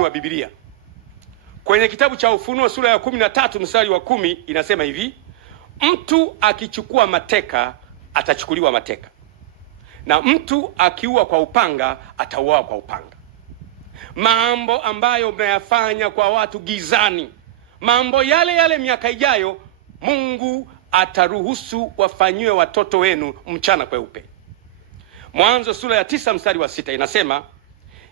wa Biblia. Kwenye kitabu cha Ufunuo sura ya 13 mstari wa 10 inasema hivi: mtu akichukua mateka atachukuliwa mateka, na mtu akiua kwa upanga atauawa kwa upanga. Mambo ambayo mnayafanya kwa watu gizani, mambo yale yale miaka ijayo Mungu ataruhusu wafanyiwe watoto wenu mchana kweupe. Mwanzo sura ya 9 mstari wa 6 inasema,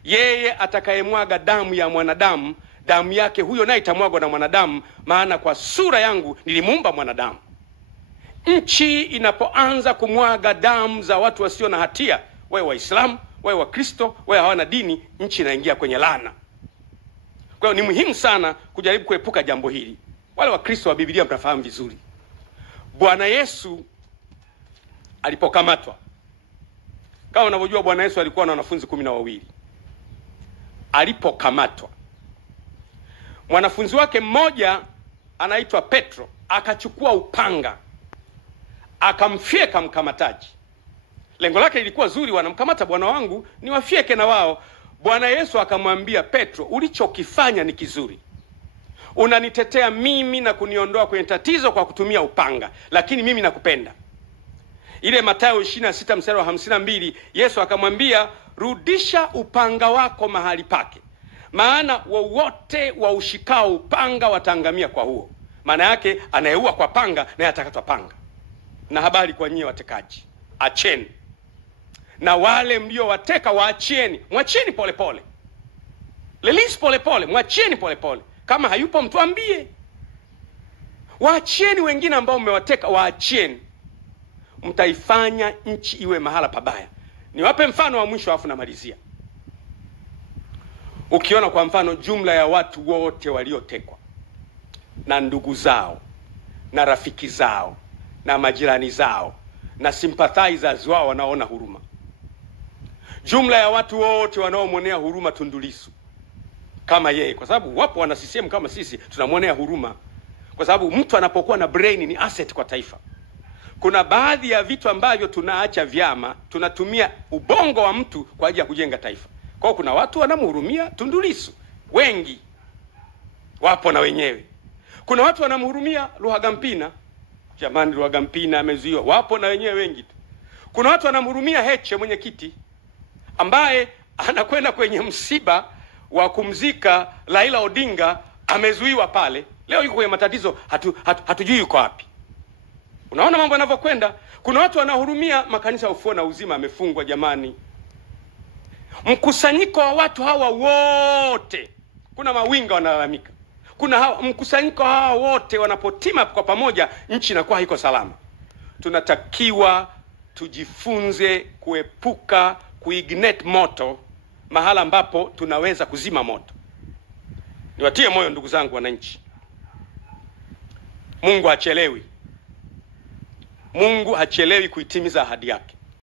yeye atakayemwaga damu ya mwanadamu, damu yake huyo naye itamwagwa na mwanadamu, maana kwa sura yangu nilimuumba mwanadamu. Nchi inapoanza kumwaga damu za watu wasio na hatia, wewe Waislamu, wewe Wakristo, wewe hawana dini, nchi inaingia kwenye laana. Kwa hiyo ni muhimu sana kujaribu kuepuka jambo hili. Wale Wakristo wa Biblia mtafahamu vizuri. Bwana Yesu alipokamatwa, kama unavyojua Bwana Yesu alikuwa na wanafunzi 12. Alipokamatwa, mwanafunzi wake mmoja anaitwa Petro akachukua upanga akamfyeka mkamataji. Lengo lake lilikuwa zuri, wanamkamata bwana wangu ni wafyeke na wao. Bwana Yesu akamwambia Petro, ulichokifanya ni kizuri. Unanitetea mimi na kuniondoa kwenye tatizo kwa kutumia upanga, lakini mimi nakupenda. Ile Mathayo 26 mstari wa 52, Yesu akamwambia, rudisha upanga wako mahali pake, maana wowote wa ushikao upanga wataangamia kwa huo. Maana yake anayeua kwa panga naye atakatwa panga. Na habari kwa nyie watekaji, acheni. Na wale mlio wateka waachieni, mwachieni pole pole. Release pole pole, mwachieni pole pole. Kama hayupo mtuambie. Waachieni wengine ambao mmewateka, waachieni. Mtaifanya nchi iwe mahala pabaya. Niwape mfano wa mwisho afu namalizia. Ukiona kwa mfano jumla ya watu wote waliotekwa na ndugu zao na rafiki zao na majirani zao na sympathizers wao wanaona huruma. Jumla ya watu wote wanaomwonea huruma Tundu Lissu kama yeye, kwa sababu wapo wana CCM kama sisi tunamwonea huruma, kwa sababu mtu anapokuwa na brain ni asset kwa taifa. Kuna baadhi ya vitu ambavyo tunaacha vyama, tunatumia ubongo wa mtu kwa ajili ya kujenga taifa. Kwa hiyo kuna watu wanamhurumia Tundu Lissu, wengi wapo na wenyewe. Kuna watu wanamhurumia Ruhagampina, jamani Ruhagampina amezuiwa, wapo na wenyewe wengi tu. Kuna watu wanamhurumia Heche mwenyekiti ambaye anakwenda kwenye msiba wa kumzika Raila Odinga, amezuiwa pale. Leo yuko kwenye matatizo, hatujui yuko wapi. Unaona mambo yanavyokwenda. Kuna watu wanahurumia makanisa ya Ufufuo na Uzima amefungwa jamani. Mkusanyiko wa watu hawa wote, kuna mawinga wanalalamika. Kuna mkusanyiko hawa wote wanapotima kwa pamoja, nchi inakuwa haiko salama. Tunatakiwa tujifunze kuepuka kuignite moto mahala ambapo tunaweza kuzima moto. Niwatie moyo ndugu zangu wananchi. Mungu hachelewi. Mungu hachelewi kuitimiza ahadi yake.